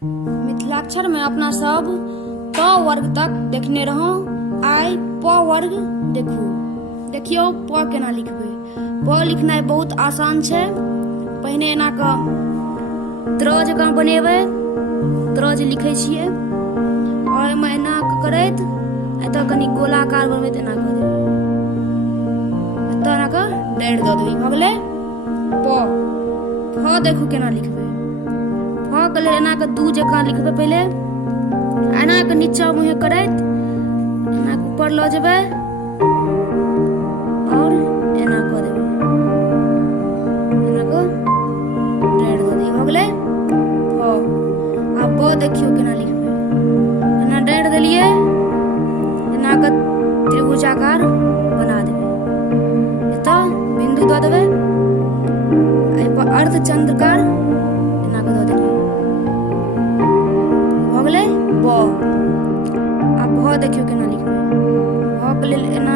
मिथिलाक्षर में अपना सब क वर्ग तक देखने रहौ, आइ प वर्ग देखू। देखियो प केना लिखबै। प लिखनाइ बहुत आसान छै। पहिने एना क त्र जकाँ बनेबै, त्र जे लिखै छियै, और एहिमे एना क करैत एतऽ कनि गोलाकार बनबैत एना कऽ देबै, एतऽ एना क डाँढ़ि दऽ देबै, भऽ गेलै प। फ देखू केना लिखबै। फ के लेल एना क दू जकाँ लिखबै, पहिले एना क नीचा मुँहे करैत एना क ऊपर लऽ जेबै और एना कऽ देबै, एना क डाँढ़ि दऽ देबै, भऽ गेलै फ। आब ब देखियौ केना लिखबै। एना डाँढ़ि देलियै, एना क त्रिभुजाकार बना देबै, एतऽ बिंदु दऽ देबै, एहिपर अर्धचंद्रकार एना कऽ दऽ देबै, भऽ गेलै ब। आब भ देखियौ केना लिखबै। भ के लेल एना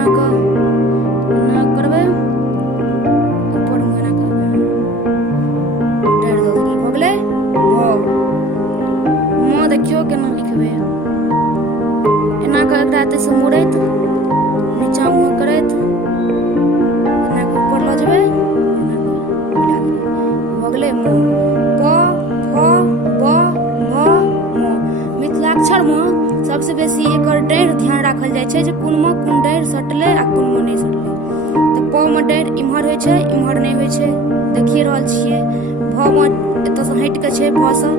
करबै, ऊपर मुँह एना करबै, डाँढ़ि दऽ देलियै, भऽ गेलै भ। म देखियौ केना लिखबै। एना कऽ एकरा एतऽ सँ मोड़ैत नीचा मुँह करैत एना कऽ ऊपर लऽ जेबै, एना कऽ मिला देबै, भऽ गेलै म। प फ ब म म। मिथिलाक्षरमे सबसँ बेसी एकर डाँढ़ि ध्यान राखल जाइ छै, जे कोनमे कोन डाँढ़ि सटलै आ कोनमे नहि सटलै। तऽ प मे डाँढ़ि इम्हर होइ छै, इम्हर नहि होइ छै, देखिए रहल छियै। भ मे एतऽसँ हटि कऽ छै, भ सँ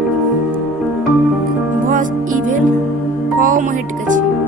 भ ई भेल, फ मे हटि कऽ छै।